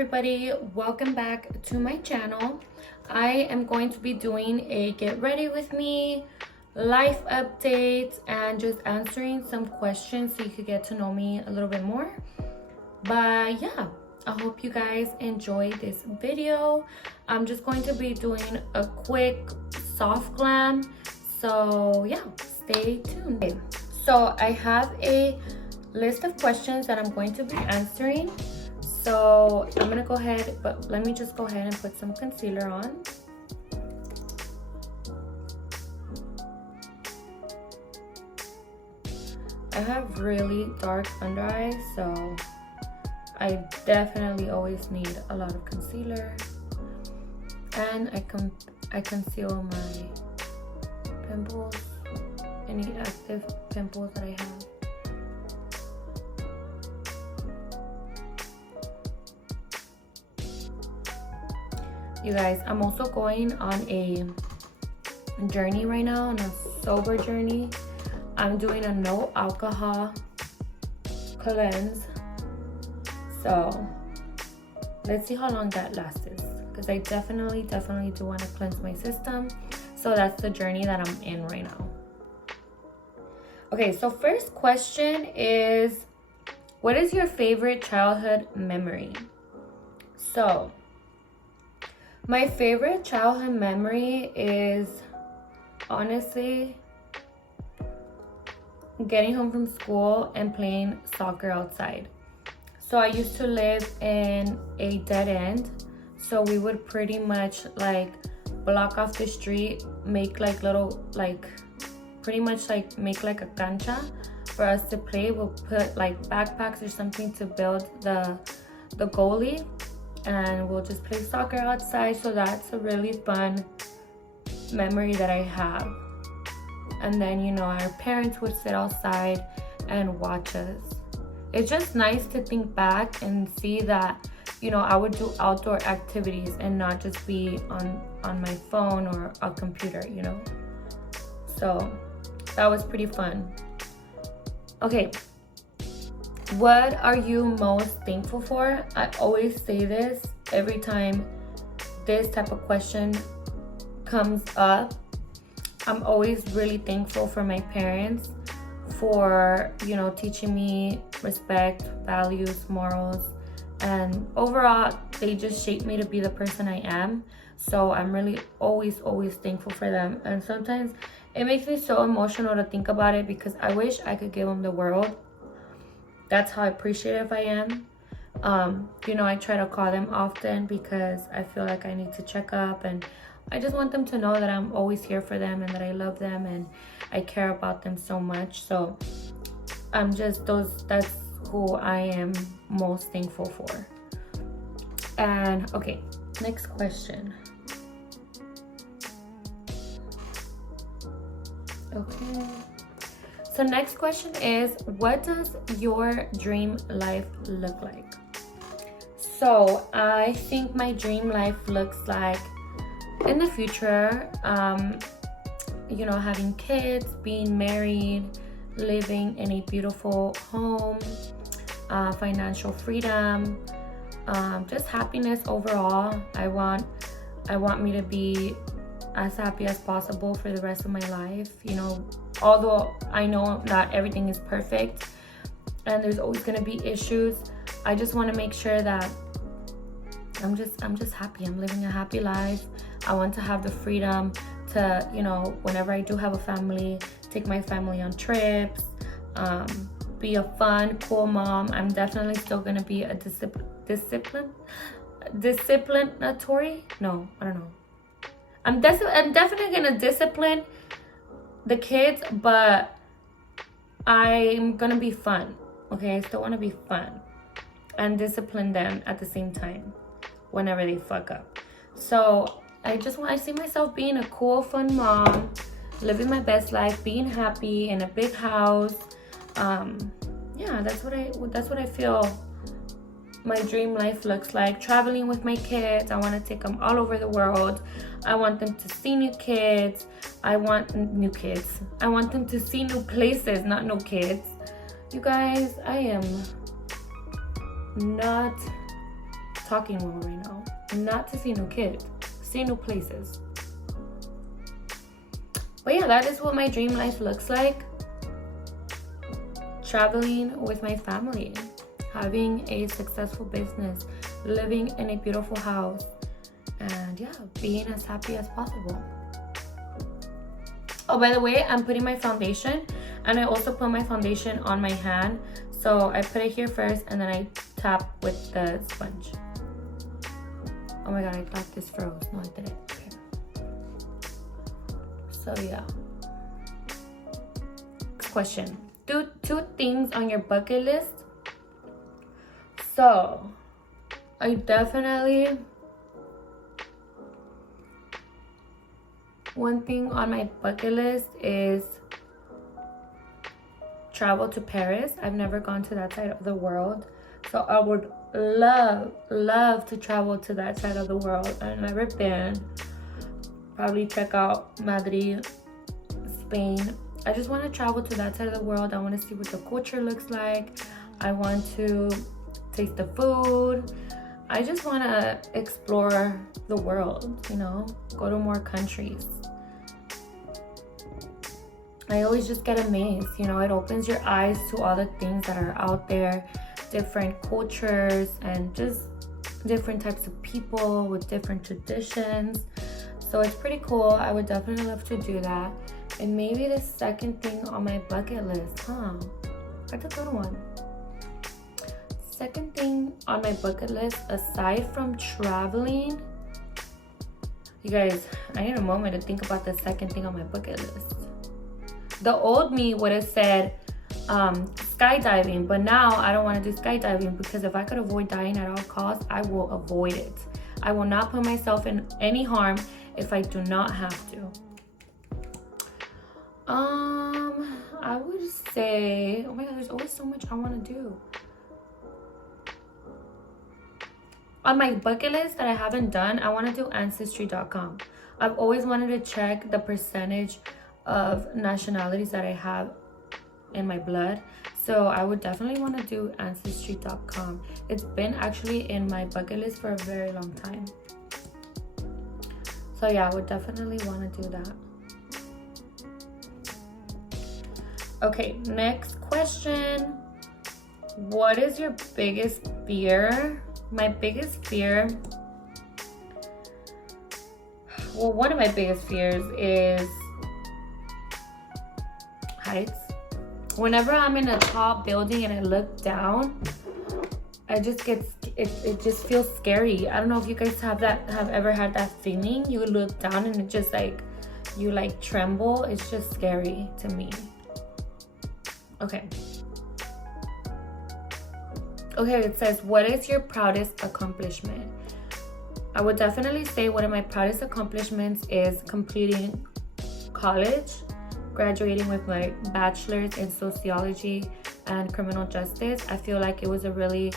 everybody, welcome back to my channel. I am going to be doing a get ready with me life update and just answering some questions so you could get to know me a little bit more. But yeah, I hope you guys enjoy this video. I'm just going to be doing a quick soft glam, so yeah, stay tuned. Okay, so I have a list of questions that I'm going to be answering. So I'm gonna go ahead, but let me just go ahead and put some concealer on. I have really dark under eyes, so I definitely always need a lot of concealer. And I conceal my pimples, any active pimples that I have. You guys, I'm also going on a journey right now, on a sober journey. I'm doing a no alcohol cleanse. So let's see how long that lasts, because I definitely do want to cleanse my system. So that's the journey that I'm in right now. Okay, so first question is, what is your favorite childhood memory? So my favorite childhood memory is honestly getting home from school and playing soccer outside. So I used to live in a dead end, so we would pretty much like block off the street, make like little, like pretty much like make like a cancha for us to play. We'll put like backpacks or something to build the goalie, and we'll just play soccer outside. So that's a really fun memory that I have. And then, you know, our parents would sit outside and watch us. It's just nice to think back and see that, you know, I would do outdoor activities and not just be on my phone or a computer, you know. So that was pretty fun. Okay, what are you most thankful for? I always say this every time this type of question comes up. I'm always really thankful for my parents for, you know, teaching me respect, values, morals, and overall they just shaped me to be the person I am. So I'm really always thankful for them. And sometimes it makes me so emotional to think about it, because I wish I could give them the world. That's how appreciative I am. You know, I try to call them often because I feel like I need to check up, and I just want them to know that I'm always here for them and that I love them and I care about them so much. So that's who I am most thankful for. And okay, next question. Okay. So next question is, what does your dream life look like? So I think my dream life looks like, in the future, you know, having kids, being married, living in a beautiful home, financial freedom, just happiness overall. I want me to be as happy as possible for the rest of my life. You know, although I know not everything is perfect and there's always going to be issues, I just want to make sure that I'm just happy. I'm living a happy life. I want to have the freedom to, you know, whenever I do have a family, take my family on trips, be a fun, cool mom. I'm definitely still going to be a disciplinatory? No, I don't know. I'm definitely going to discipline the kids, but I'm going to be fun. Okay, I still want to be fun and discipline them at the same time whenever they fuck up. So I see myself being a cool, fun mom, living my best life, being happy in a big house. Yeah, that's what I feel my dream life looks like. Traveling with my kids. I want to take them all over the world. I want them to see new kids. I want them to see new places, not no kids. You guys, I am not talking world right now. Not to see new kids, see new places. But yeah, that is what my dream life looks like. Traveling with my family, having a successful business, living in a beautiful house, and yeah, being as happy as possible. Oh, by the way, I'm putting my foundation, and I also put my foundation on my hand. So I put it here first, and then I tap with the sponge. Oh my god, I thought this froze. No, I didn't. Okay. So yeah. Next question. Do 2 things on your bucket list. So I definitely, one thing on my bucket list is travel to Paris. I've never gone to that side of the world, so I would love to travel to that side of the world. I've never been. Probably check out Madrid, Spain. I just want to travel to that side of the world. I want to see what the culture looks like. I want to taste the food. I just want to explore the world, you know, go to more countries. I always just get amazed, you know, it opens your eyes to all the things that are out there, different cultures and just different types of people with different traditions. So it's pretty cool. I would definitely love to do that. And maybe the second thing on my bucket list, that's a good one. Second thing on my bucket list, aside from traveling, you guys, I need a moment to think about the second thing on my bucket list. The old me would have said skydiving, but now I don't want to do skydiving because if I could avoid dying at all costs, I will avoid it. I will not put myself in any harm if I do not have to. I would say, oh my god, there's always so much I want to do. On my bucket list that I haven't done, I want to do Ancestry.com. I've always wanted to check the percentage of nationalities that I have in my blood. So I would definitely want to do Ancestry.com. It's been actually in my bucket list for a very long time. So yeah, I would definitely want to do that. Okay, next question. What is your biggest fear? My biggest fear, well, one of my biggest fears is heights. Whenever I'm in a tall building and I look down, I just get, it just feels scary. I don't know if you guys have ever had that feeling. You look down and it just like, you like tremble. It's just scary to me. Okay, it says, what is your proudest accomplishment? I would definitely say one of my proudest accomplishments is completing college, graduating with my bachelor's in sociology and criminal justice. I feel like it was a really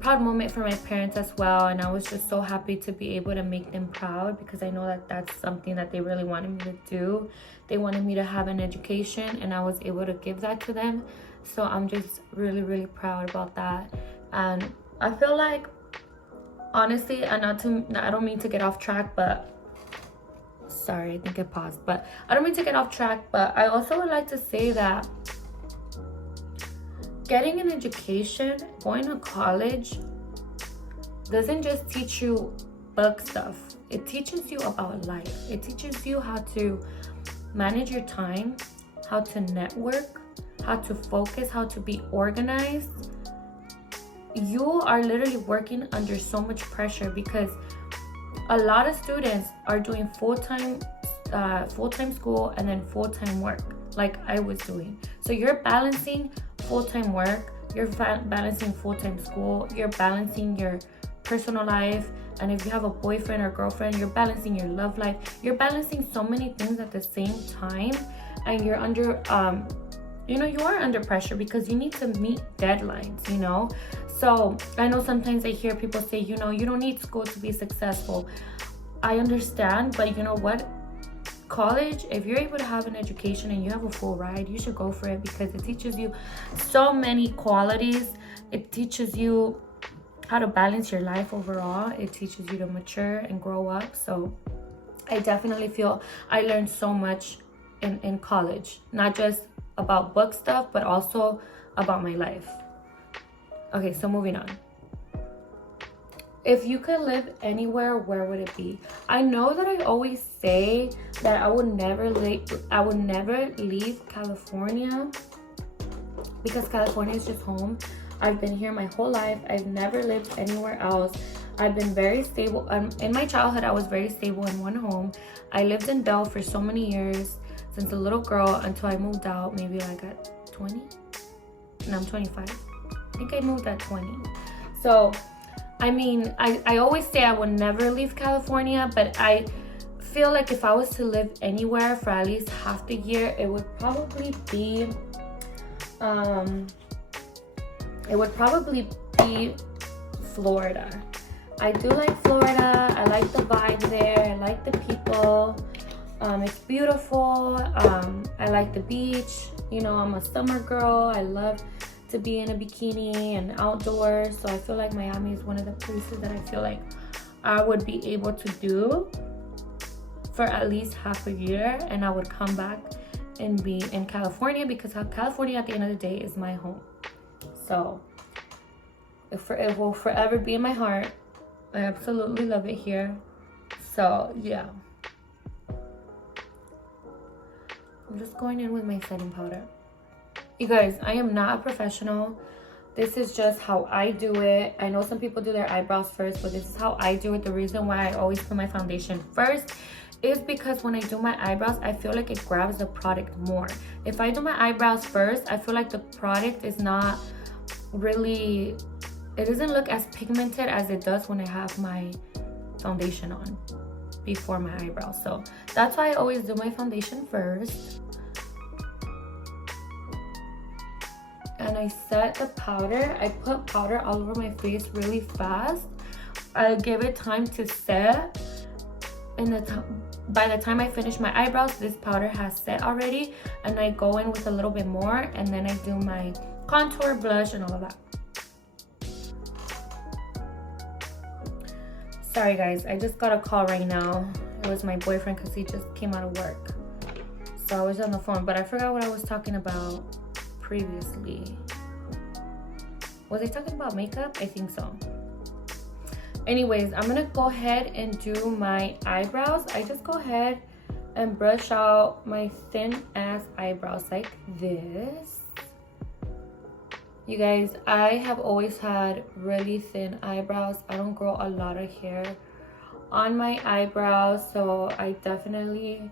proud moment for my parents as well, and I was just so happy to be able to make them proud because I know that that's something that they really wanted me to do. They wanted me to have an education and I was able to give that to them. So I'm just really proud about that. And I feel like, honestly, and I don't mean to get off track, but sorry, I think I paused, but I don't mean to get off track, but I also would like to say that getting an education, going to college, doesn't just teach you book stuff. It teaches you about life. It teaches you how to manage your time, how to network, how to focus, how to be organized. You are literally working under so much pressure because a lot of students are doing full-time school and then full-time work like I was doing. So you're balancing full-time work, you're balancing full-time school, you're balancing your personal life, and if you have a boyfriend or girlfriend, you're balancing your love life. You're balancing so many things at the same time, and you're under you are under pressure because you need to meet deadlines, you know. So I know sometimes I hear people say, you know, you don't need school to be successful. I understand, but you know what? College, if you're able to have an education and you have a full ride, you should go for it because it teaches you so many qualities. It teaches you how to balance your life overall. It teaches you to mature and grow up. So I definitely feel I learned so much in college, not just about book stuff, but also about my life. Okay, so moving on. If you could live anywhere, where would it be? I know that I always say that I would never leave California, because California is just home. I've been here my whole life. I've never lived anywhere else. I've been very stable. In my childhood, I was very stable in one home. I lived in Bell for so many years, since a little girl until I moved out, maybe like at 20. No, I'm 25. I think I moved at 20. So, I mean, I always say I would never leave California, but I feel like if I was to live anywhere for at least half the year, it would probably be Florida. I do like Florida. I like the vibe there. I like the people. It's beautiful. I like the beach. You know, I'm a summer girl. I love to be in a bikini and outdoors. So I feel like Miami is one of the places that I feel like I would be able to do for at least half a year, and I would come back and be in California, because California at the end of the day is my home. So it will forever be in my heart. I absolutely love it here. So yeah, I'm just going in with my setting powder. You guys, I am not a professional. This is just how I do it. I know some people do their eyebrows first, but this is how I do it. The reason why I always put my foundation first is because when I do my eyebrows, I feel like it grabs the product more. If I do my eyebrows first, I feel like the product is not really, it doesn't look as pigmented as it does when I have my foundation on before my eyebrows. So that's why I always do my foundation first. And I set the powder. I put powder all over my face really fast. I give it time to set. And by the time I finish my eyebrows, this powder has set already. And I go in with a little bit more. And then I do my contour, blush, and all of that. Sorry guys, I just got a call right now. It was my boyfriend because he just came out of work. So I was on the phone, but I forgot what I was talking about previously. Was I talking about makeup? I think so. Anyways, I'm gonna go ahead and do my eyebrows. I just go ahead and brush out my thin ass eyebrows like this. You guys, I have always had really thin eyebrows. I don't grow a lot of hair on my eyebrows, so I definitely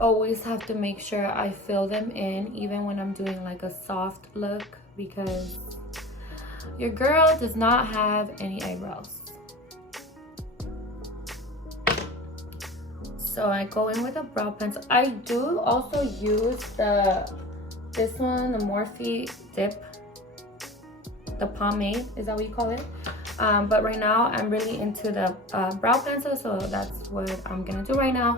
always have to make sure I fill them in, even when I'm doing like a soft look, because your girl does not have any eyebrows. So I go in with a brow pencil. I do also use this one, the Morphe Dip, the pomade, is that what you call it? But right now I'm really into the brow pencil, so that's what I'm gonna do right now.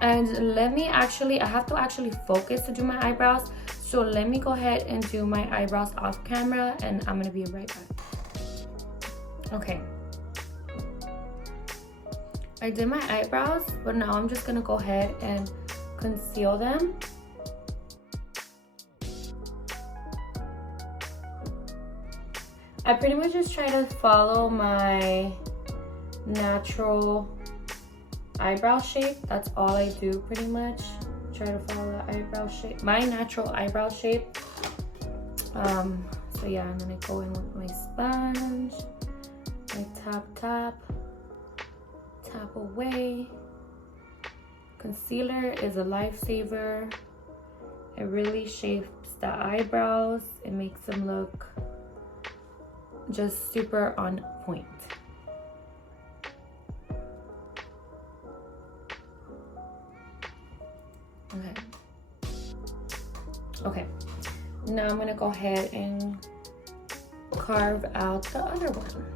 And let me actually, I have to actually focus to do my eyebrows. So let me go ahead and do my eyebrows off camera, and I'm gonna be right back. Okay. I did my eyebrows, but now I'm just gonna go ahead and conceal them. I pretty much just try to follow my natural eyebrow shape. That's all I do pretty much. Try to follow the eyebrow shape, my natural eyebrow shape. So yeah, I'm gonna go in with my sponge. I tap away. Concealer is a lifesaver. It really shapes the eyebrows. It makes them look just super on point. Okay, now I'm gonna go ahead and carve out the other one.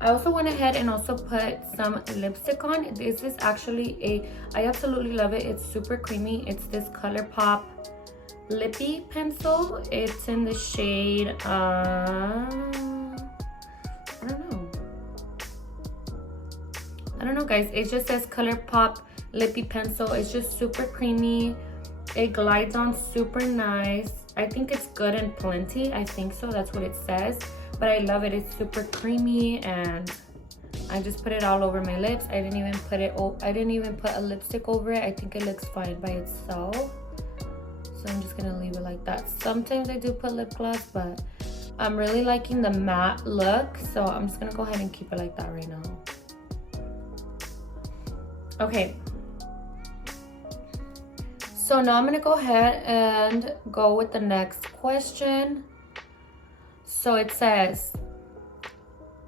I also went ahead and also put some lipstick on. This is actually I absolutely love it. It's super creamy. It's this ColourPop lippy pencil. It's in the shade, I don't know guys. It just says ColourPop lippy pencil. It's just super creamy. It glides on super nice. I think it's good and plenty. I think so, that's what it says. But I love it. It's super creamy, and I just put it all over my lips. I didn't even put a lipstick over it. I think it looks fine by itself. So I'm just gonna leave it like that. Sometimes I do put lip gloss, but I'm really liking the matte look. So I'm just gonna go ahead and keep it like that right now. Okay. So now I'm gonna go ahead and go with the next question. So it says,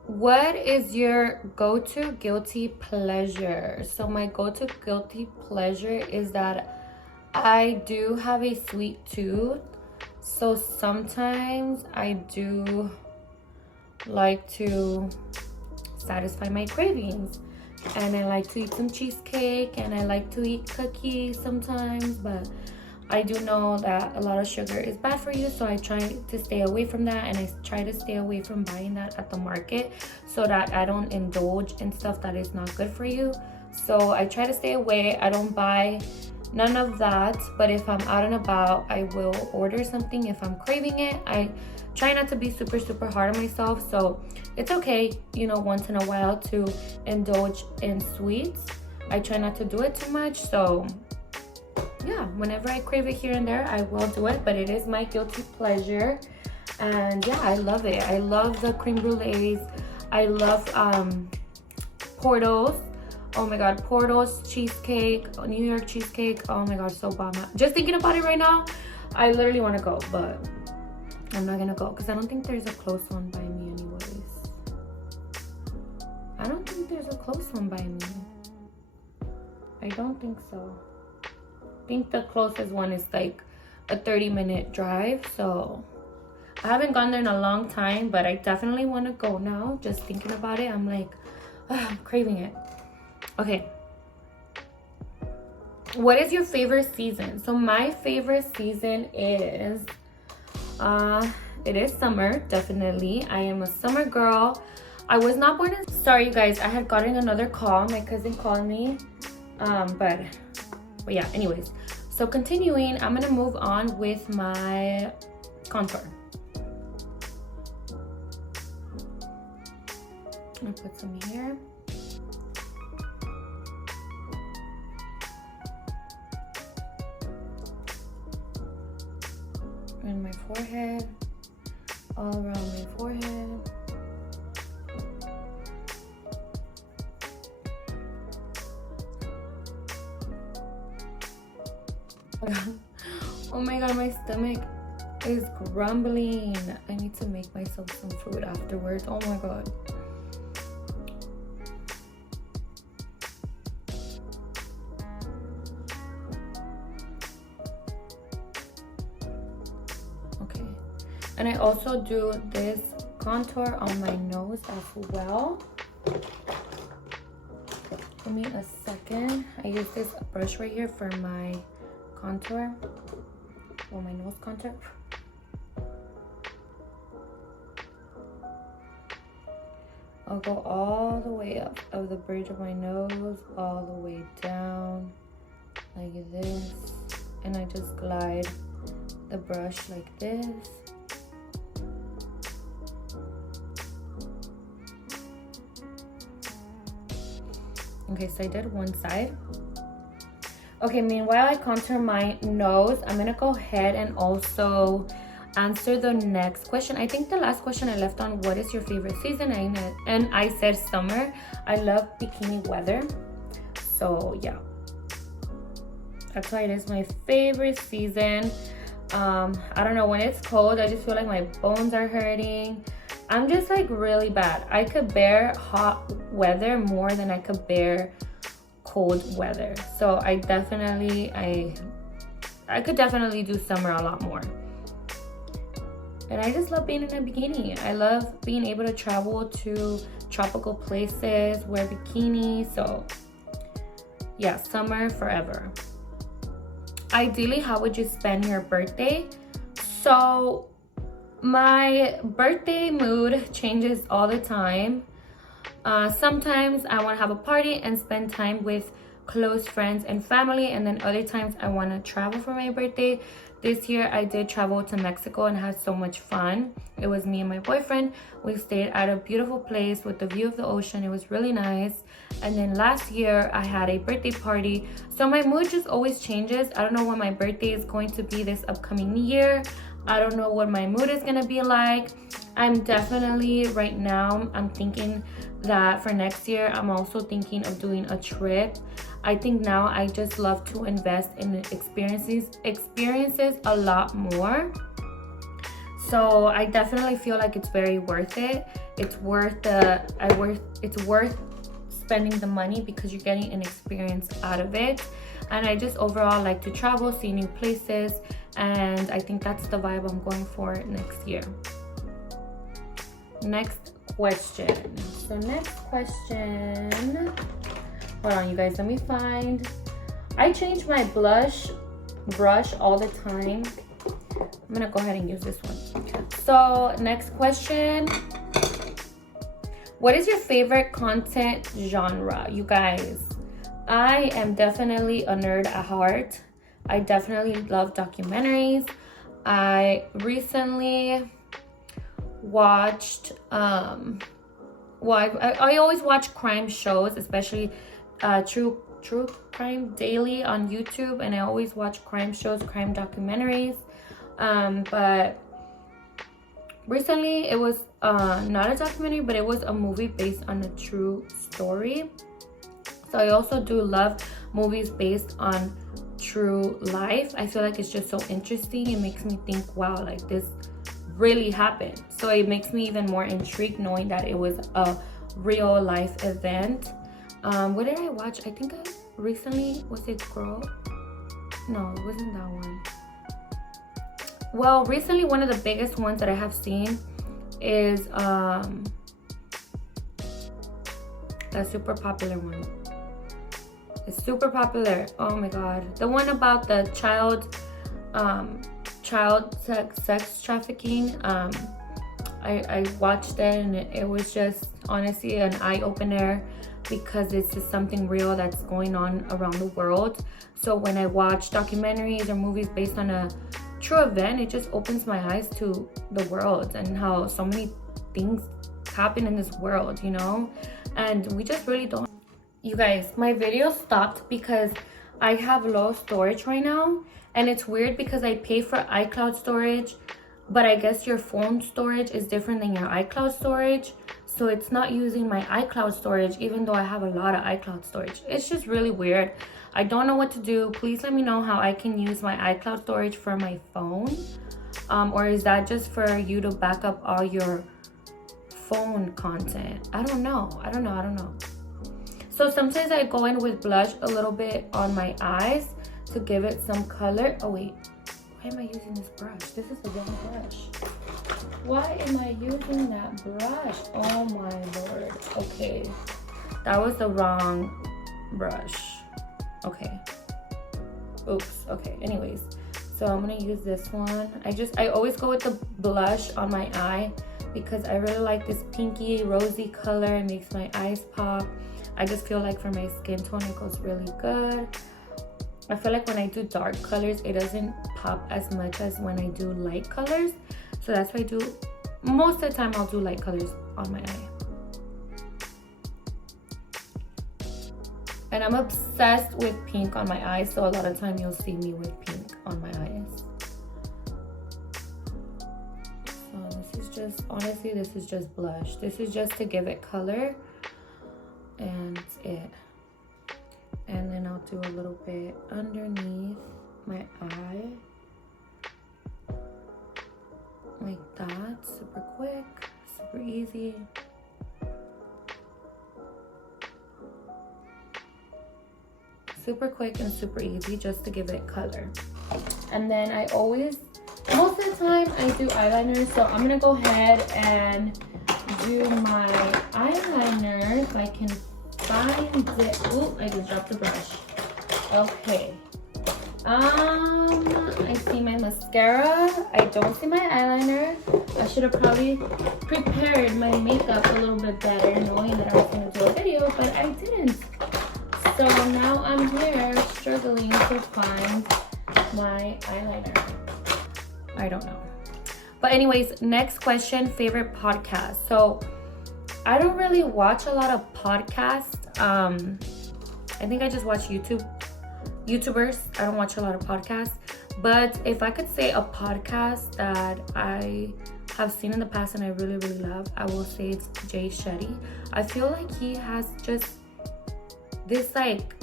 what is your go-to guilty pleasure? So my go-to guilty pleasure is that I do have a sweet tooth. So sometimes I do like to satisfy my cravings. And I like to eat some cheesecake, and I like to eat cookies sometimes, but I do know that a lot of sugar is bad for you, so I try to stay away from that, and I try to stay away from buying that at the market so that I don't indulge in stuff that is not good for you. So I try to stay away. I don't buy none of that, but if I'm out and about, I will order something if I'm craving it. I try not to be super hard on myself, so it's okay, you know, once in a while to indulge in sweets. I try not to do it too much, so yeah, whenever I crave it here and there, I will do it, but it is my guilty pleasure. And yeah, I love it. I love the creme brulees. I love Portos. Oh my god, Portos cheesecake, New York cheesecake. Oh my god, so bomb. Just thinking about it right now, I literally want to go, but I'm not gonna go because I don't think there's a close one by me anyways. I don't think there's a close one by me. I don't think so. I think the closest one is like a 30-minute drive, so I haven't gone there in a long time, but I definitely want to go now. Just thinking about it, I'm like, I'm craving it. Okay, what is your favorite season? So my favorite season is it is summer, definitely. I am a summer girl. I was not born in, sorry you guys, I had gotten another call. My cousin called me, but yeah, anyways. So continuing, I'm gonna move on with my contour. I'm gonna put some here. And my forehead, all around my forehead. Oh my god, my stomach is grumbling. I need to make myself some food afterwards. Oh my god. Okay, and I also do this contour on my nose as well. Give me a second. I use this brush right here for my contour, or my nose contour. I'll go all the way up of the bridge of my nose, all the way down like this, and I just glide the brush like this. Okay, so I did one side. Okay, meanwhile I contour my nose, I'm gonna go ahead and also answer the next question. I think the last question I left on, what is your favorite season? And I said summer. I love bikini weather. So yeah, that's why it is my favorite season. I don't know, when it's cold, I just feel like my bones are hurting. I'm just like really bad. I could bear hot weather more than I could bear cold weather. So I could definitely do summer a lot more. And I just love being in a bikini. I love being able to travel to tropical places, wear bikinis. So yeah, summer forever. ideally, how would you spend your birthday? So my birthday mood changes all the time. Sometimes I want to have a party and spend time with close friends and family, and then other times I want to travel for my birthday. This year I did travel to Mexico and had so much fun. It was me and my boyfriend. We stayed at a beautiful place with the view of the ocean. It was really nice. And then last year I had a birthday party. So my mood just always changes. I don't know what my birthday is going to be this upcoming year. I don't know what my mood is gonna be like. I'm definitely right now, I'm thinking that for next year, I'm also thinking of doing a trip. I think now I just love to invest in experiences a lot more. So I definitely feel like it's very worth it. It's worth spending the money because you're getting an experience out of it. And I just overall like to travel, see new places, and I think that's the vibe I'm going for next year. Next question. So next question, hold on you guys, let me find. I change my blush brush all the time. I'm gonna go ahead and use this one. So next question, what is your favorite content genre? You guys, I am definitely a nerd at heart. I definitely love documentaries. I recently watched I always watch crime shows, especially true crime daily on YouTube, and I always watch crime shows, crime documentaries. But recently it was not a documentary, but it was a movie based on a true story. So I also do love movies based on true life. I feel like it's just so interesting. It makes me think, wow, like this really happened. So it makes me even more intrigued knowing that it was a real life event. What did I watch? I think I recently, was it Girl? No, it wasn't that one. Well, recently one of the biggest ones that I have seen is a super popular one. It's super popular. Oh my god, the one about the child sex trafficking. I watched it, and it was just honestly an eye-opener because it's just something real that's going on around the world. So when I watch documentaries or movies based on a true event, it just opens my eyes to the world and how so many things happen in this world, you know, and we just really don't. You guys, my video stopped because I have low storage right now, and it's weird because I pay for iCloud storage, but I guess your phone storage is different than your iCloud storage, so it's not using my iCloud storage even though I have a lot of iCloud storage. It's just really weird. I don't know what to do. Please let me know how I can use my iCloud storage for my phone, or is that just for you to back up all your phone content? I don't know. So sometimes I go in with blush a little bit on my eyes to give it some color. Oh wait, why am I using this brush? This is the wrong brush. Why am I using that brush? Oh my lord. Okay, that was the wrong brush. Okay, oops. Okay, anyways, so I'm gonna use this one. I always go with the blush on my eye because I really like this pinky rosy color. It makes my eyes pop. I just feel like for my skin tone it goes really good. I feel like when I do dark colors it doesn't pop as much as when I do light colors. So that's why I do, most of the time I'll do light colors on my eye. And I'm obsessed with pink on my eyes, so a lot of time you'll see me with pink on my eyes. So this is just, honestly, this is just blush. This is just to give it color. And that's it. And then I'll do a little bit underneath my eye, like that. Super quick, super easy. Super quick and super easy, just to give it color. And then I always, most of the time I do eyeliner, so I'm gonna go ahead and do my eyeliner if I can find it. Ooh, I just dropped the brush. Okay, I see my mascara. I don't see my eyeliner. I should have probably prepared my makeup a little bit better, knowing that I was going to do a video, but I didn't. So now I'm here struggling to find my eyeliner. I don't know. But anyways, next question, favorite podcast. So I don't really watch a lot of podcasts. I think I just watch YouTubers. I don't watch a lot of podcasts. But if I could say a podcast that I have seen in the past and I really, really love, I will say it's Jay Shetty. I feel like he has just this like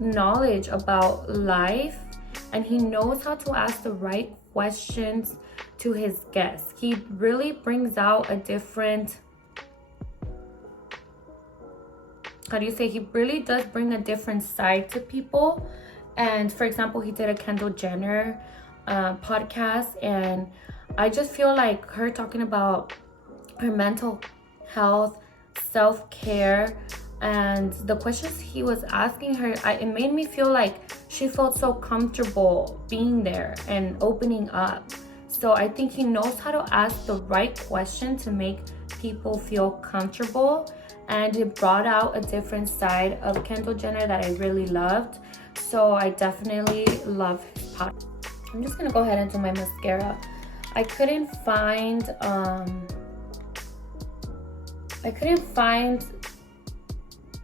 knowledge about life, and he knows how to ask the right questions to his guests. He really brings out a different, he really does bring a different side to people. And for example, he did a Kendall Jenner podcast, and I just feel like her talking about her mental health, self-care, and the questions he was asking her, it made me feel like she felt so comfortable being there and opening up. So I think he knows how to ask the right question to make people feel comfortable, and it brought out a different side of Kendall Jenner that I really loved. So I definitely love his podcast. I'm just gonna go ahead and do my mascara. I couldn't find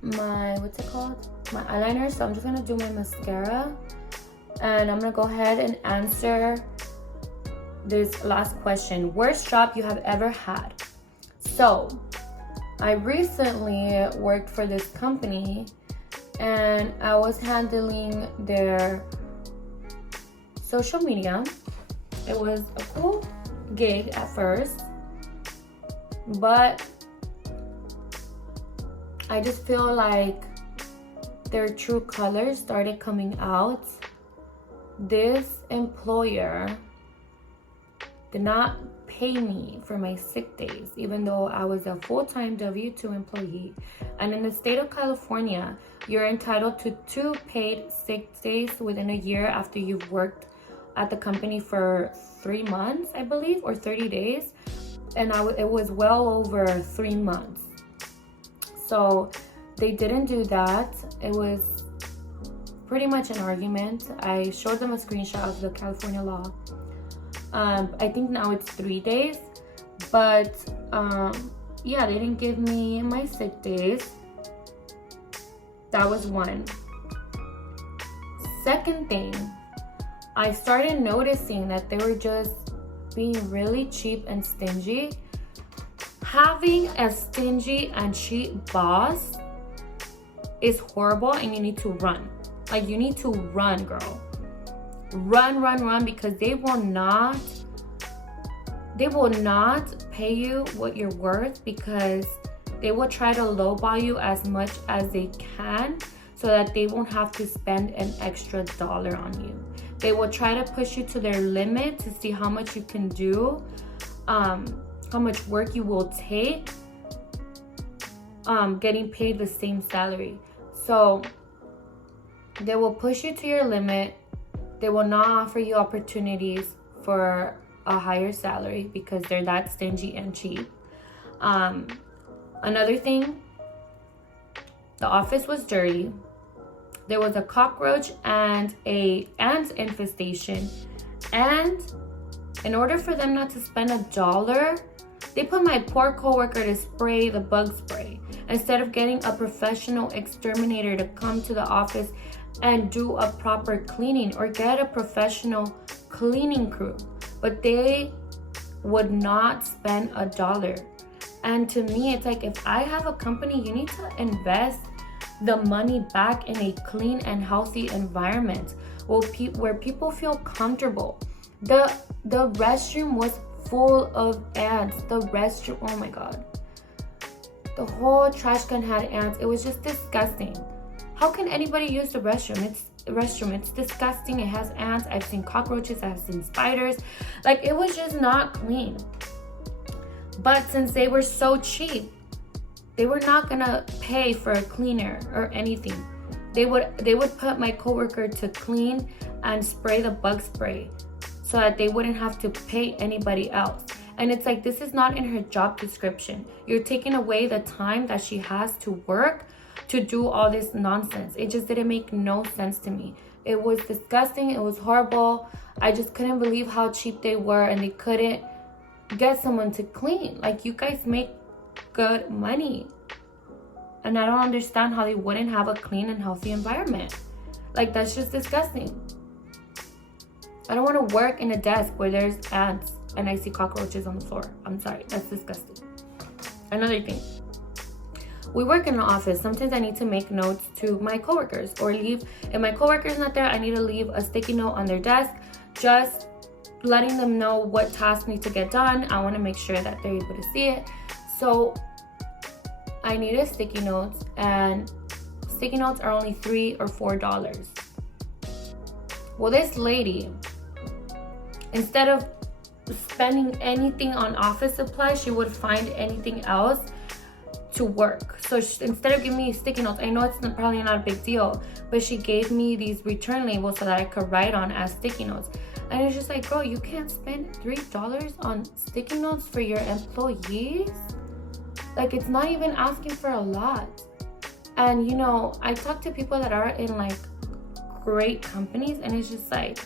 my, my eyeliner, so I'm just gonna do my mascara, and I'm gonna go ahead and answer this last question. Worst job you have ever had? So I recently worked for this company, and I was handling their social media. It was a cool gig at first, but I just feel like their true colors started coming out. This employer did not pay me for my sick days, even though I was a full-time W-2 employee. And in the state of California, you're entitled to 2 paid sick days within a year after you've worked at the company for 3 months, I believe, or 30 days. And it was well over 3 months. So they didn't do that. It was pretty much an argument. I showed them a screenshot of the California law. I think now it's 3 days, but yeah, they didn't give me my sick days. That was one. Second thing, I started noticing that they were just being really cheap and stingy. Having a stingy and cheap boss is horrible, and you need to run. Like, you need to run, girl. Run, because they will not pay you what you're worth, because they will try to lowball you as much as they can so that they won't have to spend an extra dollar on you. They will try to push you to their limit to see how much you can do, how much work you will take, getting paid the same salary. So they will push you to your limit. They will not offer you opportunities for a higher salary because they're that stingy and cheap. Another thing, the office was dirty. There was a cockroach and an ant infestation. And in order for them not to spend $1, they put my poor coworker to spray the bug spray instead of getting a professional exterminator to come to the office and do a proper cleaning, or get a professional cleaning crew. But they would not spend $1. And to me, it's like, if I have a company, you need to invest the money back in a clean and healthy environment where people feel comfortable. The restroom was full of ants. The restroom, oh my God. The whole trash can had ants. It was just disgusting. How can anybody use the restroom? It's disgusting. It has ants. I've seen cockroaches. I've seen spiders. Like, it was just not clean. But since they were so cheap, they were not gonna pay for a cleaner or anything. They would put my coworker to clean and spray the bug spray so that they wouldn't have to pay anybody else. And it's like, this is not in her job description. You're taking away the time that she has to work to do all this nonsense. It just didn't make no sense to me. It was disgusting. It was horrible. I just couldn't believe how cheap they were, and they couldn't get someone to clean. Like, you guys make good money, and I don't understand how they wouldn't have a clean and healthy environment. Like, that's just disgusting. I don't want to work in a desk where there's ants and I see cockroaches on the floor. I'm sorry, that's disgusting. Another thing, we work in an office. Sometimes I need to make notes to my coworkers or leave. If my coworker's not there, I need to leave a sticky note on their desk, just letting them know what tasks need to get done. I want to make sure that they're able to see it. So I needed sticky notes, and sticky notes are only $3 or $4. Well, this lady, instead of spending anything on office supplies, she would find anything else to work. So instead of giving me sticky notes, I know it's probably not a big deal, but she gave me these return labels so that I could write on as sticky notes. And it's just like, girl, you can't spend $3 on sticky notes for your employees? Like, it's not even asking for a lot. And you know, I talk to people that are in like great companies, and it's just like,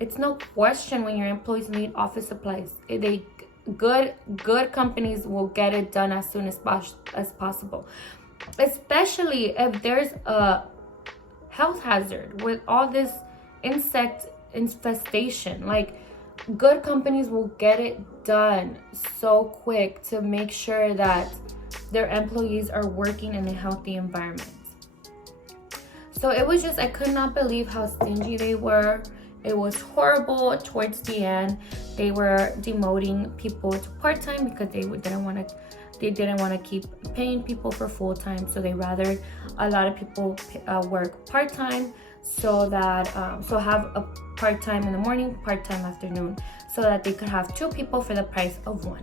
it's no question when your employees need office supplies. Good companies will get it done as soon as possible. Especially if there's a health hazard with all this insect infestation. Like, good companies will get it done so quick to make sure that their employees are working in a healthy environment. So it was just, I could not believe how stingy they were. It was horrible. Towards the end, they were demoting people to part-time because they didn't want to keep paying people for full-time. So they rather a lot of people work part-time, so that so have a part-time in the morning, part-time afternoon, so that they could have 2 people for the price of 1.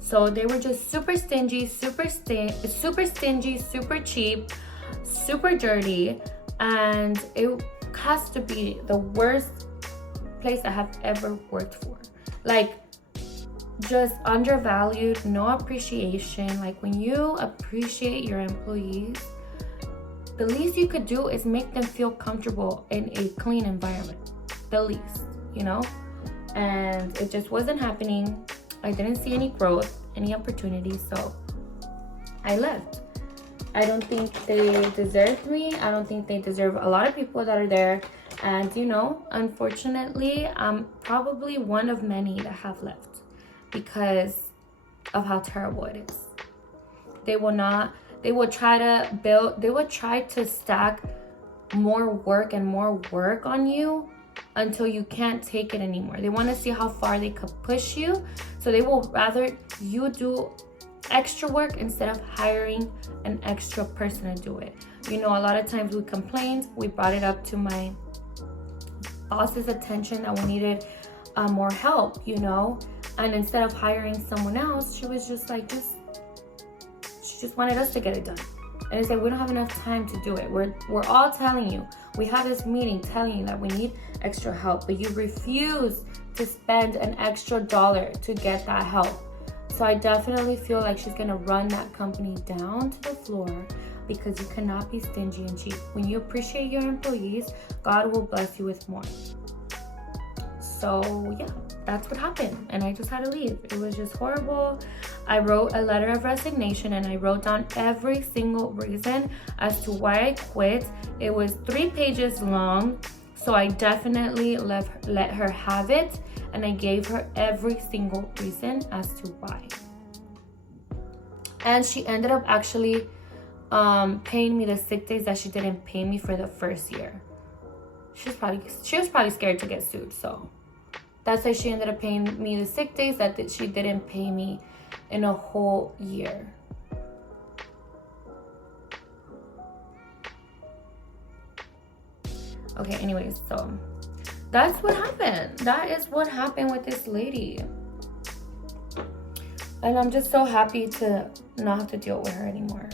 So they were just super stingy, super stingy, super cheap, super dirty, and it has to be the worst place I have ever worked for. Like, just undervalued, no appreciation. Like, when you appreciate your employees, the least you could do is make them feel comfortable in a clean environment. The least, you know? And it just wasn't happening. I didn't see any growth, any opportunities, so I left. I don't think they deserved me. I don't think they deserve a lot of people that are there. And, you know, unfortunately, I'm probably one of many that have left because of how terrible it is. They will try to stack more work on you until you can't take it anymore. They want to see how far they could push you. So they will rather you do extra work instead of hiring an extra person to do it. You know, a lot of times we complained, we brought it up to my boss's attention that we needed more help, you know, and instead of hiring someone else, she was just like, she just wanted us to get it done. And it's like, we don't have enough time to do it. We're all telling you, we have this meeting telling you that we need extra help, but you refuse to spend an extra dollar to get that help. So I definitely feel like she's gonna run that company down to the floor, because you cannot be stingy and cheap. When you appreciate your employees, God will bless you with more. So yeah, that's what happened, and I just had to leave. It was just horrible. I wrote a letter of resignation, and I wrote down every single reason as to why I quit. It was 3 pages long, so I definitely let her have it, and I gave her every single reason as to why. And she ended up actually paying me the sick days that she didn't pay me for the first year. She was probably scared to get sued, so that's why she ended up paying me the sick days that she didn't pay me in a whole year. Okay, anyways, so that's what happened. That is what happened with this lady. And I'm just so happy to not have to deal with her anymore.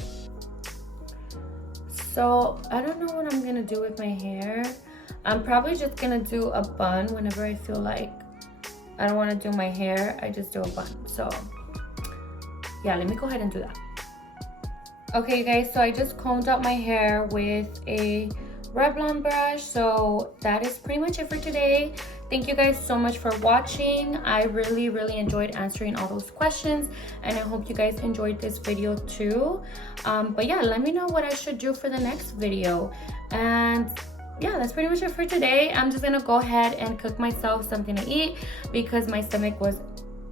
So I don't know what I'm gonna do with my hair. I'm probably just gonna do a bun whenever I feel like I don't want to do my hair. I just do a bun. So yeah, let me go ahead and do that. Okay, you guys, so I just combed out my hair with a Revlon brush. So that is pretty much it for today. Thank you guys so much for watching. I really enjoyed answering all those questions, and I hope you guys enjoyed this video too. But yeah, let me know what I should do for the next video. And yeah, that's pretty much it for today. I'm just gonna go ahead and cook myself something to eat because my stomach was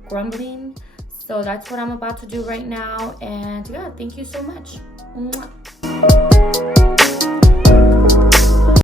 grumbling. So that's what I'm about to do right now. And yeah, thank you so much. Mwah.